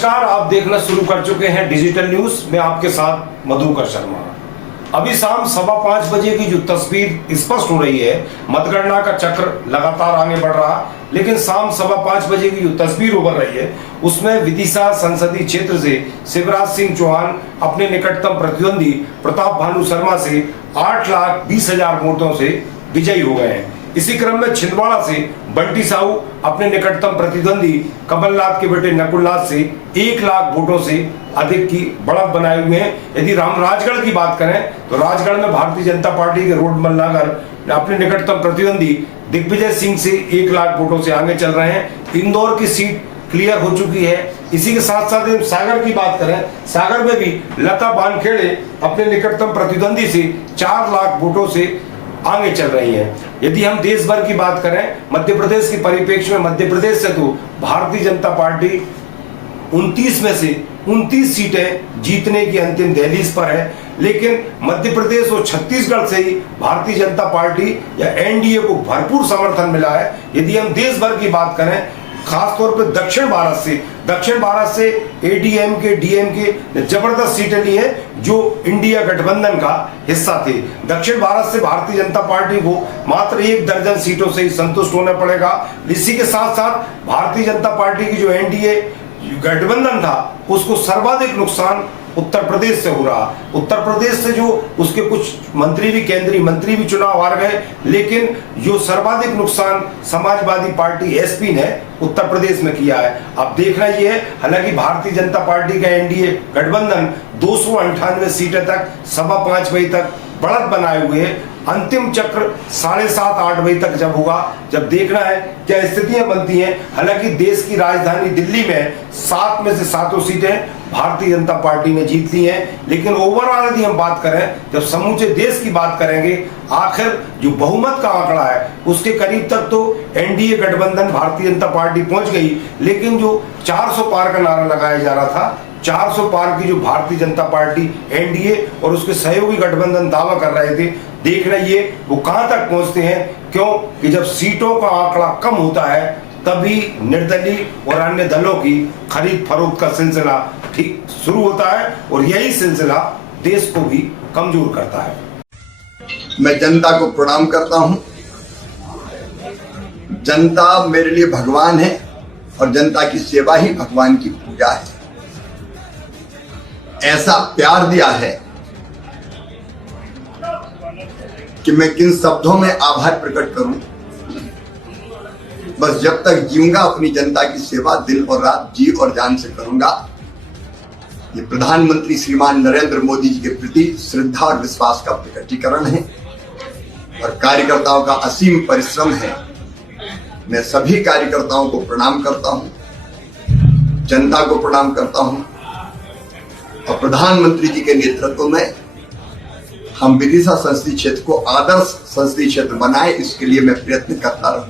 नमस्कार, आप देखना शुरू कर चुके हैं डिजिटल न्यूज में आपके साथ मधुकर शर्मा। अभी शाम 5:15 बजे की जो तस्वीर स्पष्ट हो रही है, मतगणना का चक्र लगातार आगे बढ़ रहा, लेकिन शाम 5:15 बजे की जो तस्वीर उभर रही है उसमें विदिशा संसदीय क्षेत्र से शिवराज सिंह चौहान अपने निकटतम प्रतिद्वंदी प्रताप भानु शर्मा से 8,20,000 वोटों से विजयी हो गए हैं। इसी क्रम में छिंदवाड़ा से बंटी साहू अपने निकटतम प्रतिद्वंदी कमलनाथ के बेटे नकुलनाथ से 1 लाख वोटों से अधिक की बढ़त बनाए हुए हैं। यदि राजगढ़ की बात करें तो राजगढ़ में भारतीय जनता पार्टी के रोडमल नागर अपने निकटतम प्रतिद्वंदी दिग्विजय सिंह से 1 लाख वोटों से आगे चल रहे हैं। इंदौर की सीट क्लियर हो चुकी है। इसी के साथ साथ सागर की बात करें, सागर में भी लता बानखेड़े अपने निकटतम प्रतिद्वंदी से 4 लाख वोटों से आगे चल रही हैं। यदि हम देश भर की बात करें, मध्य प्रदेश के परिप्रेक्ष्य में मध्य प्रदेश से तो भारतीय जनता पार्टी 29 में से 29 सीटें जीतने की अंतिम दहलीज पर है, लेकिन मध्य प्रदेश और छत्तीसगढ़ से ही भारतीय जनता पार्टी या एनडीए को भरपूर समर्थन मिला है। यदि हम देश भर की बात करें, खासतौर पर दक्षिण भारत से एडीएमके डीएमके ने जबरदस्त सीटें ली हैं जो इंडिया गठबंधन का हिस्सा थे। दक्षिण भारत से भारतीय जनता पार्टी को मात्र 1 दर्जन सीटों से ही संतुष्ट होना पड़ेगा। इसी के साथ साथ भारतीय जनता पार्टी की जो एनडीए गठबंधन था उसको सर्वाधिक नुकसान उत्तर प्रदेश से हो रहा। उत्तर प्रदेश से जो उसके कुछ मंत्री भी, केंद्रीय मंत्री भी चुनाव हार गए, लेकिन जो सर्वाधिक नुकसान समाजवादी पार्टी एसपी ने उत्तर प्रदेश में किया है। अब देखना ये है, हालांकि भारतीय जनता पार्टी का एनडीए गठबंधन 298 सीटें तक 5:15 बजे तक बढ़त बनाए हुए है। अंतिम चक्र 7:30-8 बजे तक जब होगा, जब देखना है क्या स्थितियां बनती हैं। हालांकि देश की राजधानी दिल्ली में 7 में से 7 सीटें भारतीय जनता पार्टी ने जीत ली हैं, लेकिन ओवरऑल यदि हम बात करें, जब समूचे देश की बात करेंगे, आखिर जो बहुमत का आंकड़ा है उसके करीब तक तो एनडीए गठबंधन भारतीय जनता पार्टी पहुंच गई, लेकिन जो 400 पार का नारा लगाया जा रहा था, 400 पार की जो भारतीय जनता पार्टी एनडीए और उसके सहयोगी गठबंधन दावा कर रहे थे, देख रही है वो कहां तक पहुंचते हैं। क्यों कि जब सीटों का आंकड़ा कम होता है तभी निर्दलीय और अन्य दलों की खरीद फरोख्त का सिलसिला ठीक शुरू होता है, और यही सिलसिला देश को भी कमजोर करता है। मैं जनता को प्रणाम करता हूं। जनता मेरे लिए भगवान है और जनता की सेवा ही भगवान की पूजा है। ऐसा प्यार दिया है कि मैं किन शब्दों में आभार प्रकट करूं। बस जब तक जीऊंगा अपनी जनता की सेवा दिन और रात जी और जान से करूंगा। ये प्रधानमंत्री श्रीमान नरेंद्र मोदी जी के प्रति श्रद्धा और विश्वास का प्रकटीकरण है और कार्यकर्ताओं का असीम परिश्रम है। मैं सभी कार्यकर्ताओं को प्रणाम करता हूं, जनता को प्रणाम करता हूं, और प्रधानमंत्री जी के नेतृत्व में हम विदिशा संसदीय क्षेत्र को आदर्श संसदीय क्षेत्र बनाए, इसके लिए मैं प्रयत्न करता रहूं।